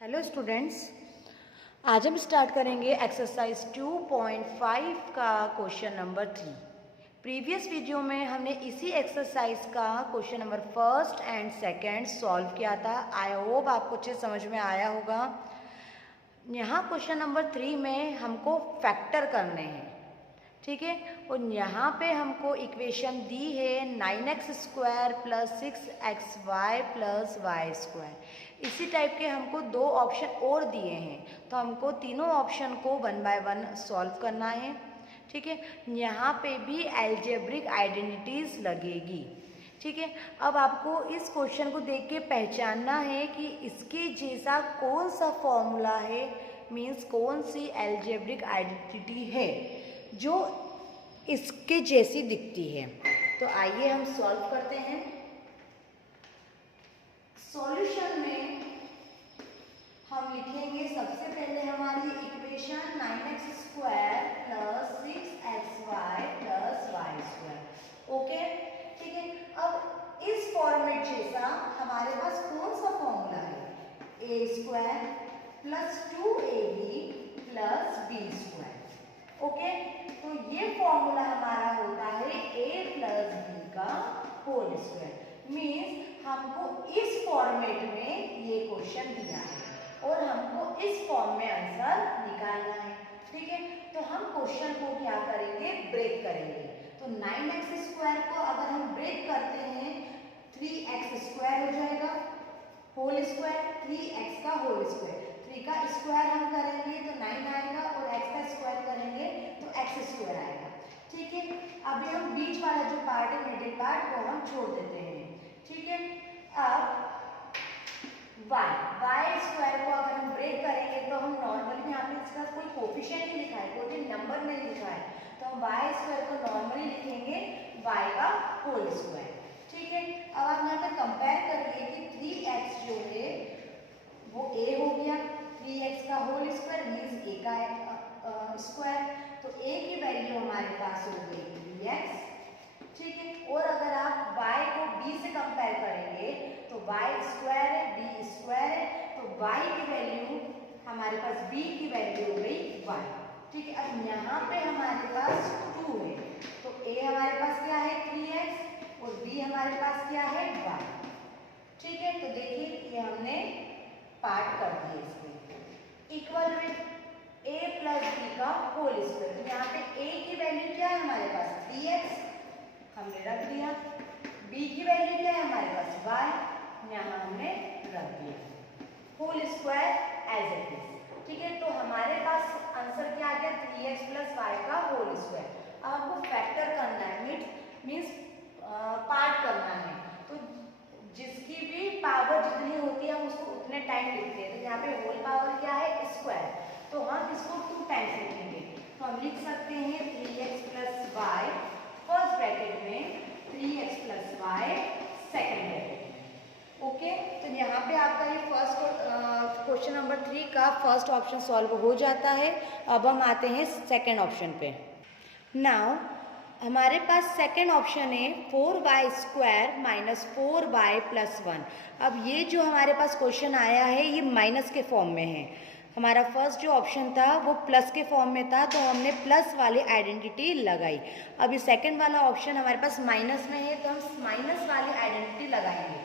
Hello students, आज हम start करेंगे एक्सरसाइज 2.5 का क्वेश्चन नंबर 3। प्रीवियस वीडियो में हमने इसी एक्सरसाइज का question number first and second solve किया था। आई होप आपको अच्छे समझ में आया होगा। यहाँ क्वेश्चन नंबर 3 में हमको फैक्टर करने हैं, ठीक है। और यहाँ पे हमको इक्वेशन दी है 9x² plus 6xy plus Y square. इसी टाइप के हमको दो ऑप्शन और दिए हैं, तो हमको तीनों ऑप्शन को 1 बाय 1 सॉल्व करना है, ठीक है। यहाँ पे भी अलजेब्रिक आइडेंटिटीज लगेगी, ठीक है। अब आपको इस क्वेश्चन को देख के पहचानना है कि इसके जैसा कौन सा फॉर्मूला है, मीन्स कौन सी अलजेब्रिक आइडेंटिटी है जो इसके जैसी दिखती है। तो आइए हम सॉल्व करते हैं। सॉल्यूशन में हम लिखेंगे सबसे पहले हमारी equation 9x² plus 6xy plus Y square. Okay, ठीक है। अब इस फॉर्मेट जैसा हमारे पास कौन सा फॉर्मूला है, a² plus 2ab plus b square. Okay, तो ये फॉर्मूला हमारा होता है a प्लस b का होल स्क्वायर। मीन्स हमको इस फॉर्मेट में ये क्वेश्चन दिया है और हमको इस फॉर्म में आंसर निकालना है, ठीक है। तो हम क्वेश्चन को क्या करेंगे, ब्रेक करेंगे। तो 9x² को अगर हम ब्रेक करते हैं 3x² हो जाएगा होल स्क्वायर, 3x का होल स्क्वायर, 3 का स्क्वायर हम करेंगे तो 9 आएगा और x का स्क्वायर करेंगे तो x² आएगा, ठीक है। अभी हम बीच वाला जो पार्ट है, मिडिल पार्ट, वो हम छोड़ देते हैं, ठीक है। अब y² को अगर हम ब्रेक करेंगे तो हम नॉर्मली, यहाँ पे इसका कोई कोफिशिएंट नहीं लिखा है, कोई नंबर नहीं लिखा है, तो हम y² को नॉर्मली लिखेंगे y का होल स्क्वायर, ठीक है। अब आप यहाँ पे कंपेयर करिए कि 3x जो है वो a हो गया, 3x का होल स्क्वायर मीन्स a का स्क्वायर, तो a की वैल्यू हमारे पास हो गई 3x, ठीक है। और अगर आप y को b से कंपेयर करेंगे तो y² है, b² है, तो y की वैल्यू हमारे पास, b की वैल्यू हो गई y, ठीक है। अब यहाँ पे हमारे पास 2 है, तो a हमारे पास क्या है 3x और b हमारे पास क्या है y, ठीक है। तो देखिए ये हमने पार्ट कर दिए इसमें। इक्वल में a प्लस b का होल स्क्वायर, तो यहाँ पे a की वैल्यू क्या है हमारे पास 3x, हमने रख दिया। b की वैल्यू क्या है हमारे पास y, यहाँ हमने रख दिया। Whole square as it is, ठीक है। तो हमारे पास आंसर क्या आ गया 3x प्लस y का होल स्क्वायर। अब हमको फैक्टर करना है, मीन्स पार्ट करना है, तो जिसकी भी पावर जितनी होती है हम उसको उतने टाइम लिखते हैं। तो यहाँ पे होल पावर क्या है स्क्वायर, तो हम इसको 2 टाइम्स लिखेंगे, तो हम लिख सकते हैं 3x plus Y first bracket में, 3x plus Y second bracket में। ओके, तो यहाँ पे आपका ये फर्स्ट क्वेश्चन नंबर 3 का फर्स्ट ऑप्शन सॉल्व हो जाता है। अब हम आते हैं सेकेंड ऑप्शन पे। नाउ हमारे पास सेकेंड ऑप्शन है 4y² माइनस 4y प्लस 1। अब ये जो हमारे पास क्वेश्चन आया है ये माइनस के फॉर्म में है। हमारा फर्स्ट जो ऑप्शन था वो प्लस के फॉर्म में था, तो हमने प्लस वाली आइडेंटिटी लगाई। अभी सेकेंड वाला ऑप्शन हमारे पास माइनस में है, तो हम माइनस वाली आइडेंटिटी लगाएंगे,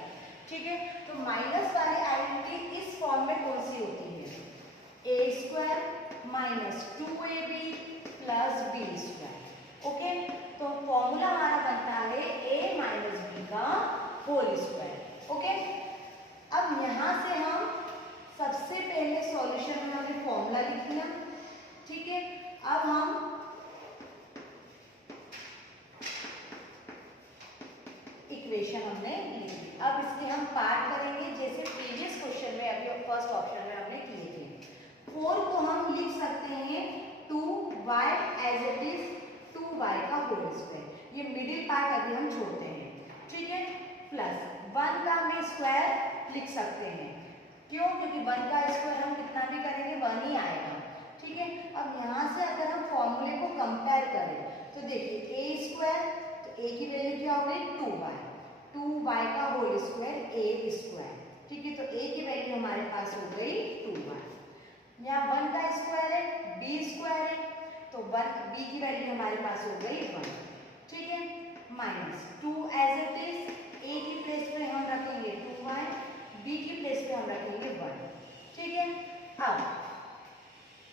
ठीक है। तो माइनस वाली आइडेंटिटी इस फॉर्म में कौन सी होती है, a² minus 2ab plus b²। Okay, तो फॉर्मूला हमारा बनता है a माइनस b का होल स्क्वायर। ओके, अब यहाँ से हम सबसे पहले सॉल्यूशन में हमने फॉर्मूला लिख लिया, ठीक है। अब हम इक्वेशन हमने लिख ली। अब इसके हम पार्ट करेंगे जैसे प्रीवियस क्वेश्चन में, अभी फर्स्ट ऑप्शन में हमने किए थे। 4 को हम लिख सकते हैं 2y as it is 2y का होल स्क्वायर, ये मिडिल पार्ट अभी हम छोड़ते हैं, ठीक है। प्लस 1 का हम स्क्वायर लिख सकते हैं, क्यों, क्योंकि 1 का स्क्वायर हम कितना भी करेंगे 1 ही आएगा, ठीक है। अब यहाँ से अगर हम फॉर्मूले को कंपेयर करें तो देखिए a², तो a की वैल्यू क्या हो गई 2y का होल स्क्वायर a², ठीक है। तो a की वैल्यू हमारे पास हो गई 2, यहाँ 1 का स्क्वायर है, b स्क्वायर है, तो 1 b की वैल्यू हमारे पास हो गई 1, ठीक है, minus 2 as it is, a की प्लेस पे हम रखेंगे 2y, b की प्लेस पे हम रखेंगे 1, ठीक है। अब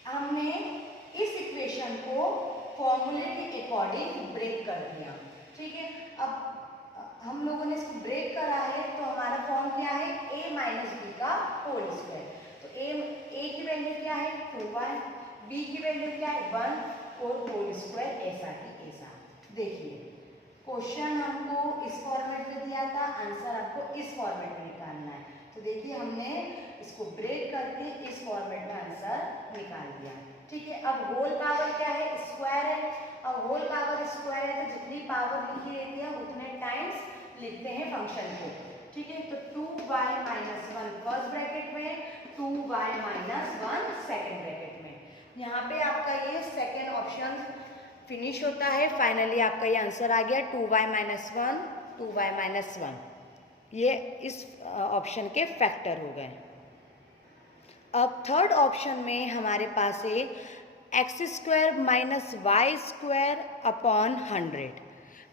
हमने इस इक्वेशन को फॉर्मूले के अकॉर्डिंग ब्रेक कर दिया, ठीक है। अब हम लोगों ने इसको ब्रेक करा है, तो हमारा फॉर्म क्या है, a माइनस बी का होल स्क्वायर। तो a की वैल्यू क्या है 2y, b की वैल्यू क्या है 1 और होल स्क्वायर ऐसा ही ऐसा। देखिए क्वेश्चन हमको इस फॉर्मेट में दिया था, आंसर आपको इस फॉर्मेट में निकालना है। तो देखिए हमने इसको ब्रेक करके इस फॉर्मेट में आंसर निकाल दिया, ठीक है। अब होल पावर क्या है, स्क्वायर है। अब होल पावर स्क्वायर है तो जितनी पावर लिखी रहती है उतने टाइम्स लिखते हैं फंक्शन को, ठीक है। तो 2y माइनस 1 फर्स्ट ब्रैकेट में, 2y माइनस 1 सेकेंड ब्रैकेट में। यहाँ पे आपका ये सेकेंड ऑप्शन फिनिश होता है। फाइनली आपका ये आंसर आ गया 2y माइनस 1, 2y माइनस 1, ये इस ऑप्शन के फैक्टर हो गए। अब थर्ड ऑप्शन में हमारे पास है X square minus Y square upon 100,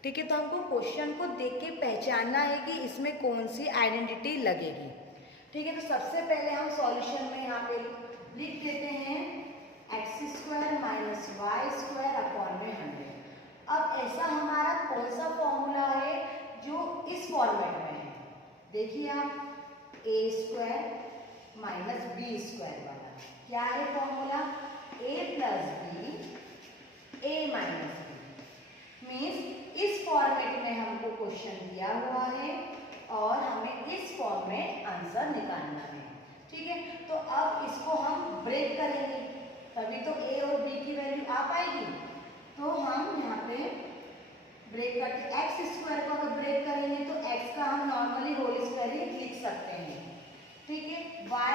ठीक है। तो हमको क्वेश्चन को देख के पहचानना है कि इसमें कौन सी आइडेंटिटी लगेगी, ठीक है। तो सबसे पहले हम सॉल्यूशन में यहाँ पे लिख देते हैं X square minus Y square upon में 100। अब ऐसा हमारा कौन सा फॉर्मूला है जो इस फॉर्मेट में है, देखिए आप A square minus B square वाला क्या है formula, a plus B A minus B. Means इस फॉर्मेट में हमको क्वेश्चन दिया हुआ है और हमें इस फॉर्म में आंसर निकालना है, ठीक है। तो अब इसको हम ब्रेक करेंगे तभी तो a और b की वैल्यू आ पाएगी। तो हम यहाँ पे ब्रेक करके एक्स स्क्वायर को अगर ब्रेक करेंगे तो x का हम नॉर्मली होल स्क्वायर ही लिख सकते हैं, ठीक है। y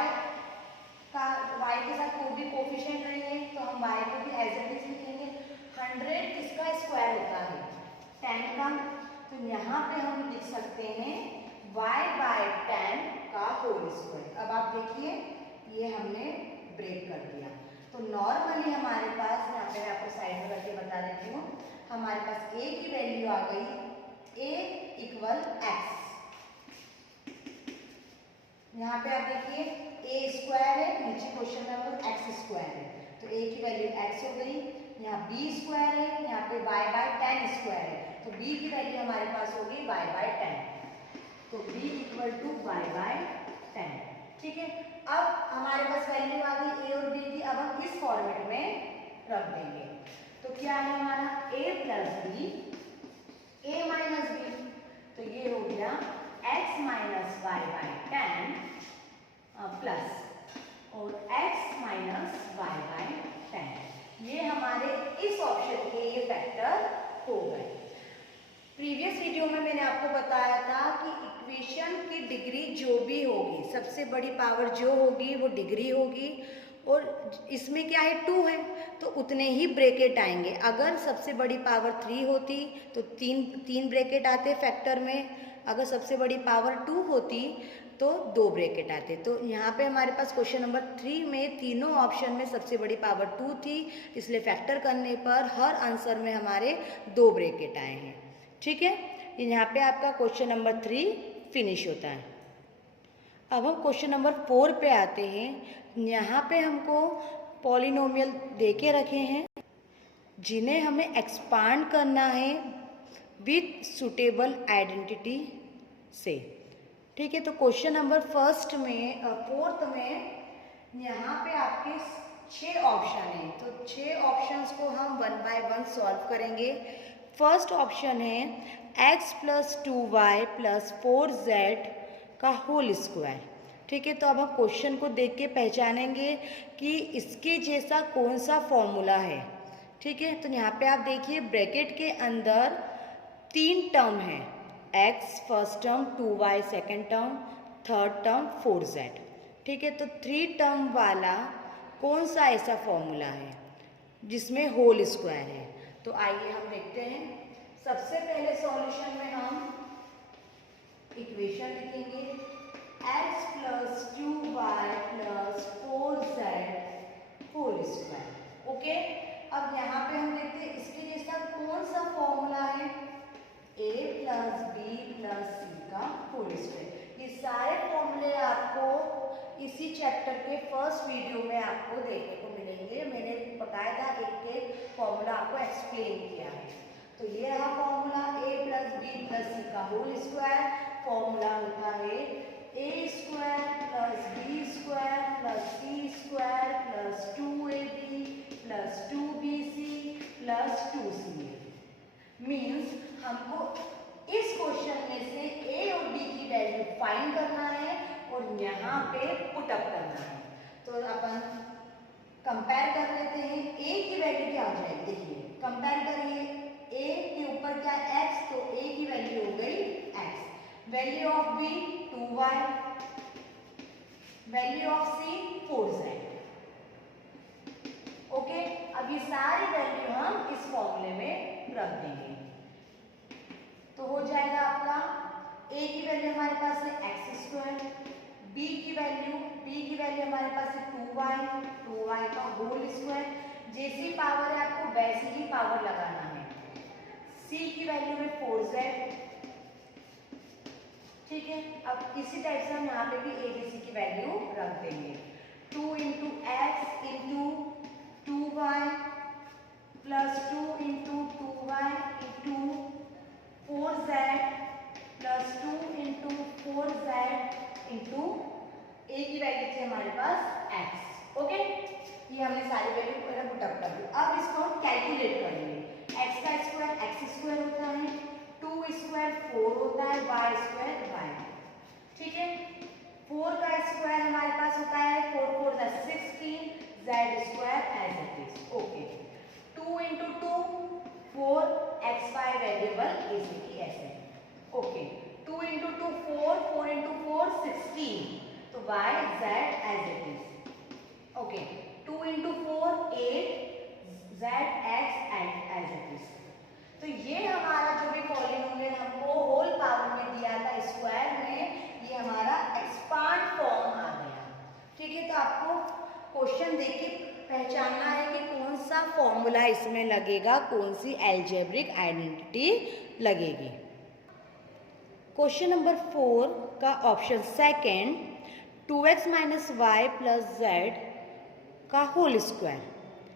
के साथ कोई भी कोफिशिएंट नहीं है तो हम y को भी एज इट इज लिखेंगे। 100 किसका स्क्वायर होता है 10 का, तो यहाँ पे हम लिख सकते हैं y बाय 10 का होल स्क्वायर। अब आप देखिए ये हमने ब्रेक कर दिया। तो नॉर्मली हमारे पास, यहाँ पे मैं आपको साइड में करके बता देती हूँ, हमारे पास a की वैल्यू आ गई a इक्वल x। यहाँ पे आप देखिए a स्क्वायर है, नीचे क्वेश्चन में एक्स स्क्वायर है, तो a की वैल्यू x हो गई। यहाँ b स्क्वायर है, यहाँ पे y बाय 10 स्क्वायर है, तो b की वैल्यू हमारे पास होगी y बाय 10, तो b equal to y by 10, ठीक है। अब हमारे पास वैल्यू आ गई a और b की, अब हम इस फॉर्मेट में रख देंगे। तो क्या है हमारा a plus b a minus b, तो ये हो गया x minus Y by 10 plus और x माइनस वाई बाई 10, ये हमारे इस ऑप्शन के ये फैक्टर हो गए। प्रीवियस वीडियो में मैंने आपको बताया था कि इक्वेशन की डिग्री जो भी होगी, सबसे बड़ी पावर जो होगी वो डिग्री होगी, और इसमें क्या है 2 है तो उतने ही ब्रैकेट आएंगे। अगर सबसे बड़ी पावर 3 होती तो तीन ब्रैकेट आते फैक्टर में, अगर सबसे बड़ी पावर 2 होती तो 2 ब्रैकेट आते। तो यहाँ पे हमारे पास क्वेश्चन नंबर 3 में तीनों ऑप्शन में सबसे बड़ी पावर 2 थी, इसलिए फैक्टर करने पर हर आंसर में हमारे 2 ब्रैकेट आए हैं, ठीक है। यहाँ पे आपका क्वेश्चन नंबर 3 फिनिश होता है। अब हम क्वेश्चन नंबर 4 पे आते हैं। यहाँ पे हमको पॉलिनोमियल दे के रखे हैं जिन्हें हमें एक्सपांड करना है विथ सुटेबल आइडेंटिटी से, ठीक है। तो क्वेश्चन नंबर फोर्थ में यहाँ पे आपके 6 ऑप्शन हैं, तो 6 ऑप्शंस को हम 1 बाय 1 सॉल्व करेंगे। फर्स्ट ऑप्शन है x plus 2y plus 4z का होल स्क्वायर, ठीक है। तो अब हम क्वेश्चन को देख के पहचानेंगे कि इसके जैसा कौन सा फॉर्मूला है, ठीक है। तो यहाँ पे आप देखिए ब्रैकेट के अंदर 3 टर्म है, x first term, 2y second term, third term 4z, ठीक है। तो 3 टर्म वाला कौन सा ऐसा फॉर्मूला है जिसमें होल स्क्वायर है, तो आइए हम देखते हैं। सबसे पहले सॉल्यूशन में हम इक्वेशन लिखेंगे x plus 2y plus 4z chapter के फर्स्ट वीडियो में आपको देखने को मिलेंगे। मैंने बकायदा एक एक फॉर्मूला आपको एक्सप्लेन किया है। तो ये रहा formula a plus B plus C का होल स्क्वायर। फॉर्मूला होता है a square plus B square plus C square plus 2ab plus 2bc plus 2ca। Means हमको इस क्वेश्चन में से a और b की वैल्यू फाइंड करना है और यहाँ पे पुट अप करना है। तो अपन कंपेयर कर लेते हैं। a की वैल्यू क्या हो जाएगी, देखिए कंपेयर करिए। a के ऊपर क्या x, तो a की वैल्यू हो गई x, value of b 2y, value of c 4z। Okay, अब ये सारी वैल्यू हम इस फॉर्मूले में रख देंगे तो हो जाएगा आपका a की वैल्यू हमारे पास है एक्स स्क्वायर, b की वैल्यू हमारे पास है 2y का होल स्क्वायर। जैसी पावर है आपको वैसी ही पावर लगाना है। c की वैल्यू है 4z। ठीक है, अब इसी टाइप से हम यहाँ पे भी a b c की वैल्यू रख देंगे। 2 into x into 2y plus 2 into 2y into 4z plus 2 into 4z into a की वैल्यू थी हमारे पास x। ओके, ये हमने सारी वैल्यू पुट अप कर दी। अब इसको हम कैलकुलेट करेंगे। x का स्क्वायर x स्क्वायर होता है, 2 स्क्वायर 4 होता है, y स्क्वायर y। ठीक है, 4 का स्क्वायर हमारे पास होता है 4 4 16, z square as it is. Okay, 2 into 2 4, x y variable इसी की ऐसे। ओके, 2 इंटू 2 4, 4 इंटू 4 16, तो y z as it is. Okay, 2 into 4 8, z x as it is. तो ये हमारा जो भी पॉलिनोमियल हमको होल पावर में दिया था स्क्वायर में, ये हमारा एक्सपांड फॉर्म आ गया। ठीक है, तो आपको क्वेश्चन देख के पहचानना है कि कौन सा फॉर्मूला इसमें लगेगा, कौन सी अलजेब्रिक आइडेंटिटी लगेगी। क्वेश्चन नंबर 4 का option second, 2x minus Y plus Z का होल स्क्वायर।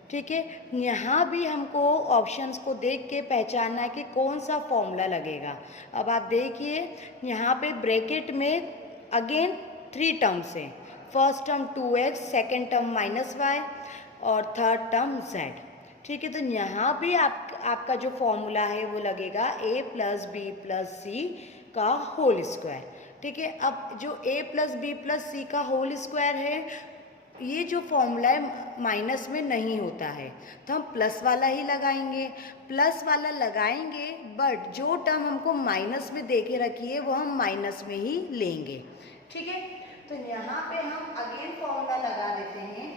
ठीक है, यहाँ भी हमको ऑप्शंस को देख के पहचानना है कि कौन सा फॉर्मूला लगेगा। अब आप देखिए यहाँ पे ब्रैकेट में अगेन 3 टर्म्स हैं। First term 2x, second term minus Y और थर्ड टर्म z। ठीक है, तो यहाँ भी आपका जो फॉर्मूला है वो लगेगा a plus B plus C का होल स्क्वायर। ठीक है, अब जो a plus B plus C का होल स्क्वायर है, ये जो फॉर्मूला है माइनस में नहीं होता है, तो हम प्लस वाला ही लगाएंगे। प्लस वाला लगाएंगे बट जो टर्म हमको माइनस में दे के रखी है वो हम माइनस में ही लेंगे। ठीक है, तो यहाँ पे हम अगेन फॉर्मूला लगा देते हैं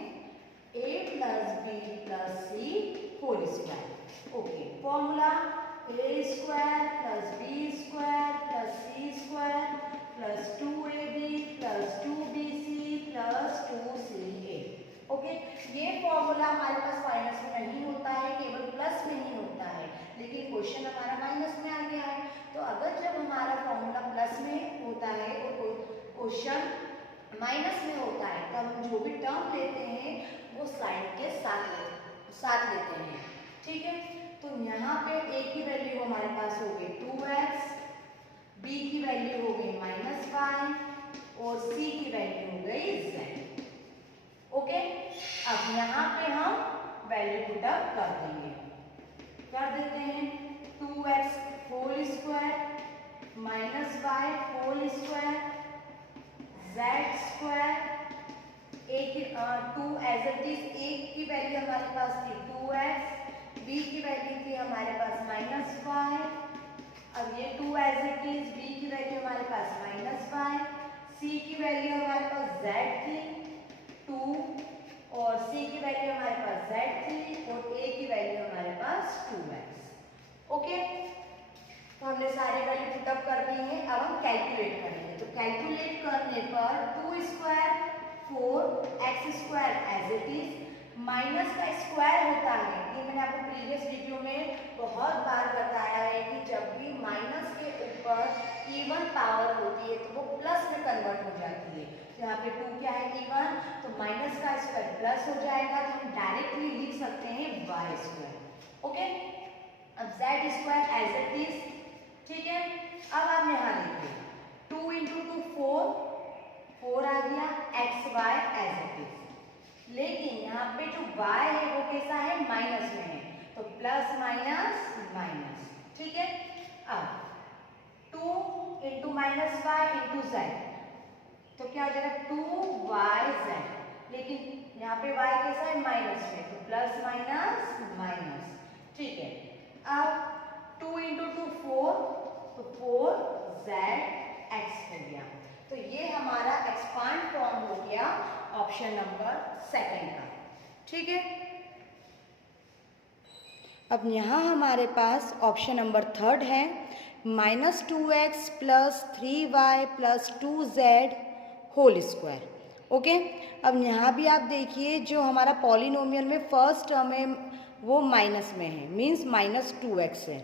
a plus B plus C whole square. Okay, formula a square plus B square plus C square plus 2ab plus 2bc plus 2ca। Okay, ये फॉर्मूला हमारे पास माइनस में नहीं होता है, केवल प्लस में ही होता है, लेकिन क्वेश्चन हमारा माइनस में आ गया है। तो अगर जब हमारा फॉर्मूला प्लस में होता है और क्वेश्चन माइनस में होता है, तब हम जो भी टर्म लेते हैं वो साइन के साथ लेते हैं। ठीक है, तो यहाँ पे a की वैल्यू हमारे पास हो गई 2x, b की वैल्यू हो गई माइनस वाई और c की वैल्यू हो गई z। ओके, अब यहाँ पे हम वैल्यू पुट अप कर देंगे। कर देते हैं 2x whole square minus Y whole square z square. एक 2 एज इट इज, a की वैल्यू हमारे पास थी 2x, b की वैल्यू थी हमारे पास माइनस वाई। अब ये 2 एज इट इज, b की वैल्यू हमारे पास माइनस वाई, c की वैल्यू हमारे पास z थी 2 और c की वैल्यू हमारे पास z थी और a की वैल्यू हमारे पास 2x। ओके, तो हमने सारी वैल्यू पुट अप कर दी है। अब हम कैलकुलेट करेंगे। तो कैलकुलेट करने पर 2 square 4x square as it is, minus का स्क्वायर होता है। ये मैंने आपको प्रीवियस वीडियो में बहुत बार बताया है कि जब भी माइनस के ऊपर इवन पावर होती है तो वो प्लस में कन्वर्ट हो जाती है। यहाँ पे 2 क्या है इवन, तो माइनस का स्क्वायर प्लस हो जाएगा, तो हम डायरेक्टली लिख सकते हैं वाई स्क्वायर। ओके, अब Z square as it is, ठीक है। अब आप यहाँ देखिए 2 इंटू 2 4 आ गया, X Y as it is, लेकिन यहाँ पे जो y है वो कैसा है, माइनस में है, तो प्लस माइनस माइनस, ठीक है। अब 2 into minus Y into Z, तो क्या हो जाएगा 2yz, लेकिन यहाँ पे y कैसा है, माइनस में, तो प्लस माइनस माइनस, ठीक है। अब 2 इंटू 2 4, तो 4zx हो गया। तो ये हमारा एक्सपांड फॉर्म हो गया ऑप्शन नंबर सेकंड का, ठीक है। अब यहाँ हमारे पास ऑप्शन नंबर थर्ड है -2x plus 3y plus 2z whole square. Okay, अब यहाँ भी आप देखिए जो हमारा पॉलिनोमियल में फर्स्ट टर्म है वो माइनस में है, मीन्स -2x है,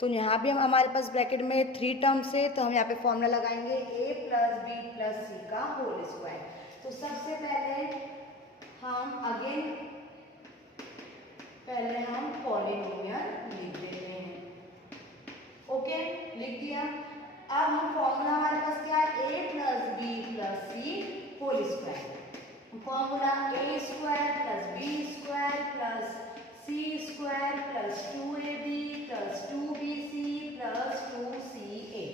तो यहाँ भी हम हमारे पास ब्रैकेट में 3 टर्म्स है, तो हम यहाँ पे फॉर्मूला लगाएंगे a plus B plus C का होल स्क्वायर। तो सबसे पहले हम पॉलिनोमियल लिख देते हैं। ओके, लिख दिया। अब हम फॉर्मूला हमारे पास क्या है, a plus B plus C whole square. Formula a square plus B square plus C square plus 2ab plus 2bc plus 2ca।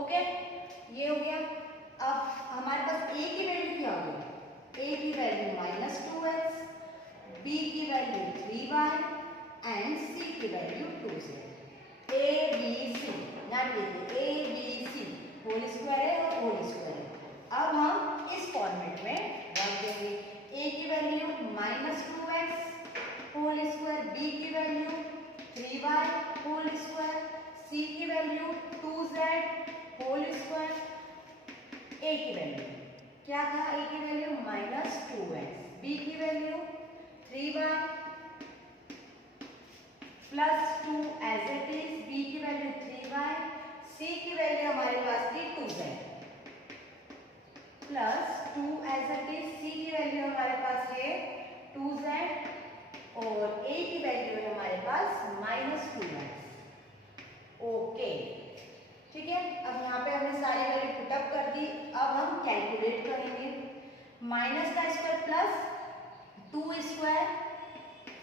Okay, ये हो गया। अब हमारे पास a की वैल्यू क्या हो गई, a की वैल्यू -2x, b की वैल्यू 3y एंड c की value 2z। a b c नाम देखिए, a b c whole square है और होल स्क्वायर है। अब हम इस फॉर्मेट में रख देंगे, a की value -2x whole square, b की value 3y whole square, c की value 2z whole square, a की वैल्यू क्या था, a की वैल्यू -2x, b की value 3y plus 2 as it is, b की वैल्यू 3y, c की वैल्यू हमारे पास थी 2z plus 2 as it is, c की वैल्यू हमारे पास है 2z और a की वैल्यू है हमारे पास -2x। ओके, ठीक है। अब यहाँ पे हमने सारी वैल्यू पुटअप कर दी। अब हम कैलकुलेट करेंगे, माइनस का square plus 2 square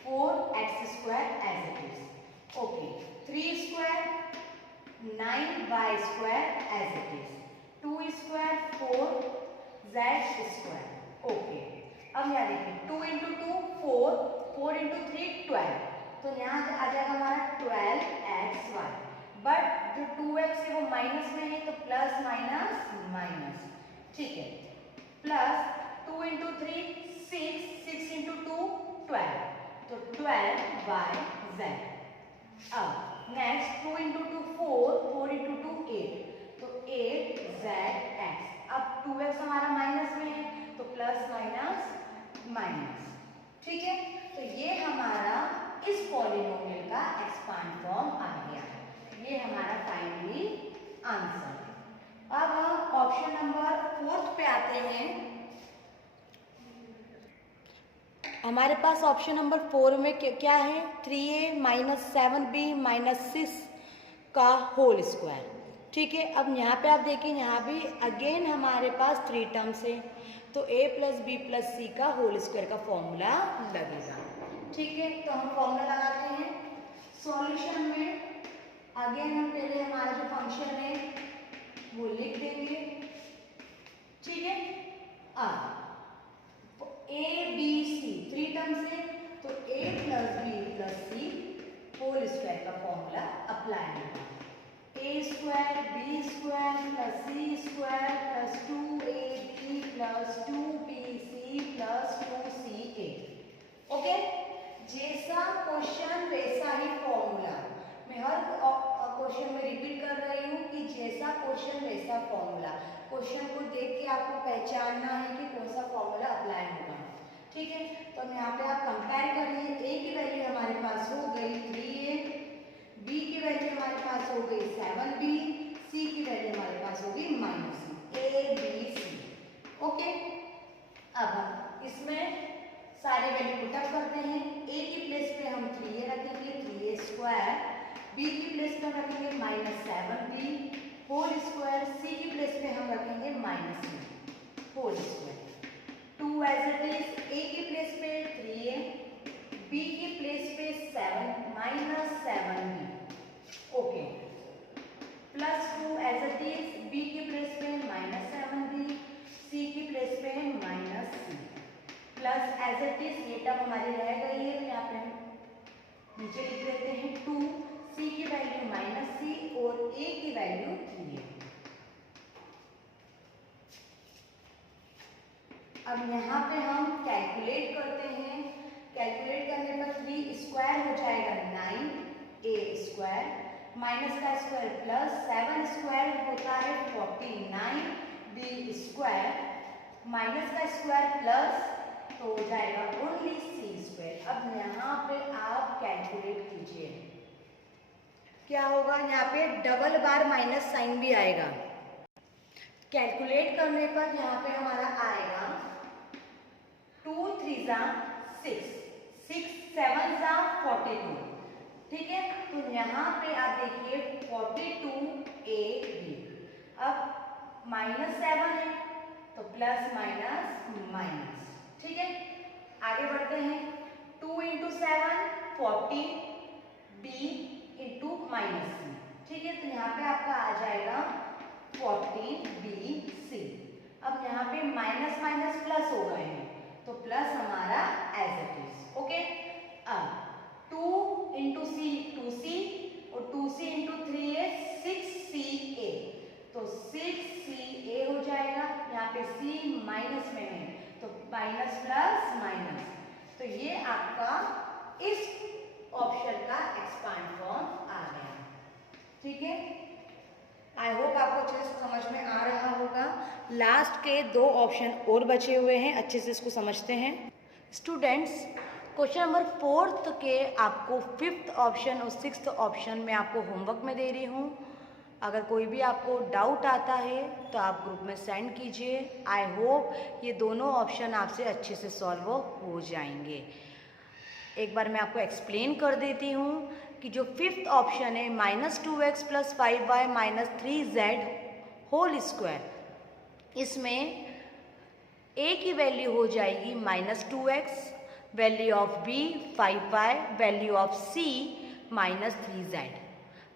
4x square as it is. Okay, 3 square 9y square as it is, 2 square 4z square. Okay, अब यहाँ देखिए 2 इंटू 2 4, 4 इंटू 3 12, तो यहाँ आ जाएगा हमारा 12xy, बट जो 2x है वो माइनस में है, तो प्लस माइनस माइनस, ठीक है। प्लस 2 इंटू 3 6, 6 इंटू 2 12, तो 12yz। अब नेक्स्ट 2 इंटू 2 4, 4 इंटू 2 8, तो 8zx। अब 2x हमारा माइनस में है, तो प्लस माइनस माइनस, ठीक है। तो ये हमारा इस पॉलिनोमियल का एक्सपांड फॉर्म आ गया, ये हमारा फाइनली आंसर है। अब हम ऑप्शन नंबर 4 पे आते हैं। हमारे पास ऑप्शन नंबर 4 में क्या है, 3a - 7b - 6 का होल स्क्वायर, ठीक है। अब यहाँ पे आप देखिए, यहाँ भी अगेन हमारे पास 3 टर्म्स है, तो a plus B plus C का होल स्क्वायर का फॉर्मूला लगेगा, ठीक है। तो हम फॉर्मूला लगाते हैं सॉल्यूशन में। अगेन हम पहले हमारा जो फंक्शन है वो लिख देंगे, ठीक है। अब a b c 3 टर्म्स है, तो a plus B plus C whole square का फॉर्मूला अप्लाई होगा, a square b square plus c square plus 2ab plus 2bc plus 2ca। Okay, जैसा क्वेश्चन वैसा ही फॉर्मूला। मैं हर क्वेश्चन में रिपीट कर रही हूँ कि जैसा क्वेश्चन वैसा फॉर्मूला। क्वेश्चन को देख के आपको पहचानना है कि कौन सा फॉर्मूला अप्लाई होगा, ठीक है। तो यहाँ पे आप कंपेयर करिए, a की वैल्यू हमारे पास हो गई 3a, b की वैल्यू हमारे पास हो गई 7b, c की वैल्यू हमारे पास हो गई -c, a b c। Okay, अब इसमें सारे वैल्यू पुटअप करते हैं। a की प्लेस पे हम 3a रखेंगे, 3a स्क्वायर। b की प्लेस पे रखेंगे -7b होल स्क्वायर। c की प्लेस पे हम रखेंगे -c whole square. 2 as it is, a की प्लेस पे 3a, b की प्लेस पे 7b, okay, plus 2 as it is, b की प्लेस पे -7b, c की प्लेस पे -c, plus as it is ये टर्म हमारी रह गई है, तो यहाँ पे हम नीचे लिख देते हैं 2, c की वैल्यू -c और a की वैल्यू 3 है। अब यहाँ पे हम कैलकुलेट करते हैं। कैलकुलेट करने पर 3 स्क्वायर हो जाएगा 9a स्क्वायर, माइनस का स्क्वायर प्लस 7 स्क्वायर होता है 49b स्क्वायर, माइनस का स्क्वायर प्लस तो हो जाएगा ओनली c स्क्वायर। अब यहाँ पे आप कैलकुलेट कीजिए, क्या होगा, यहाँ पे डबल बार माइनस साइन भी आएगा। कैलकुलेट करने पर यहाँ पे हमारा आएगा 2 3 जा 6, 6 7 जा 42, ठीक है। तो यहाँ पे आप देखिए 42ab, अब -7 है तो प्लस माइनस माइनस, ठीक है। आगे बढ़ते हैं, 2 × 7 40 b इंटू -c, ठीक है। तो यहाँ पे आपका आ जाएगा 40bc। अब यहाँ पे माइनस माइनस प्लस हो गए हैं, तो प्लस हमारा एज इट इज, ओके। अब 2 × c 2c और 2c × 3a 6ca, तो 6ca हो जाएगा। यहाँ पे c माइनस में है तो माइनस प्लस माइनस, तो ये आपका इस ऑप्शन का एक्सपांड फॉर्म आ गया, ठीक है। आई होप आपको अच्छे से समझ में आ रहा होगा। लास्ट के 2 ऑप्शन और बचे हुए हैं, अच्छे से इसको समझते हैं। स्टूडेंट्स, क्वेश्चन नंबर 4 के आपको 5th ऑप्शन और 6th ऑप्शन में आपको होमवर्क में दे रही हूँ। अगर कोई भी आपको डाउट आता है तो आप ग्रुप में सेंड कीजिए। आई होप ये दोनों ऑप्शन आपसे अच्छे से सॉल्व हो जाएंगे। एक बार मैं आपको एक्सप्लेन कर देती हूँ कि जो 5th ऑप्शन है -2x + 5y - 3z whole square, इसमें a की वैल्यू हो जाएगी -2x, value of b 5y, value of c -3z।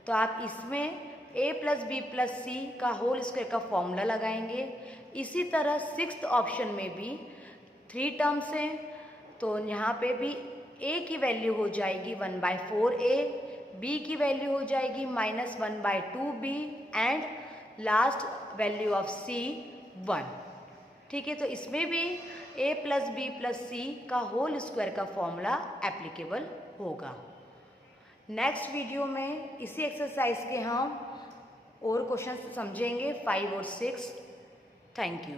तो आप इसमें a + b + c का होल स्क्वायर का फॉर्मूला लगाएंगे। इसी तरह 6th ऑप्शन में भी 3 टर्म्स हैं, तो यहाँ पे भी a की वैल्यू हो जाएगी 1/4a, b की वैल्यू हो जाएगी -1/2b and last value of c 1, ठीक है। तो इसमें भी a + b + c का होल स्क्वायर का फॉर्मूला एप्लीकेबल होगा। नेक्स्ट वीडियो में इसी एक्सरसाइज के हम और क्वेश्चन समझेंगे 5 और 6। Thank you.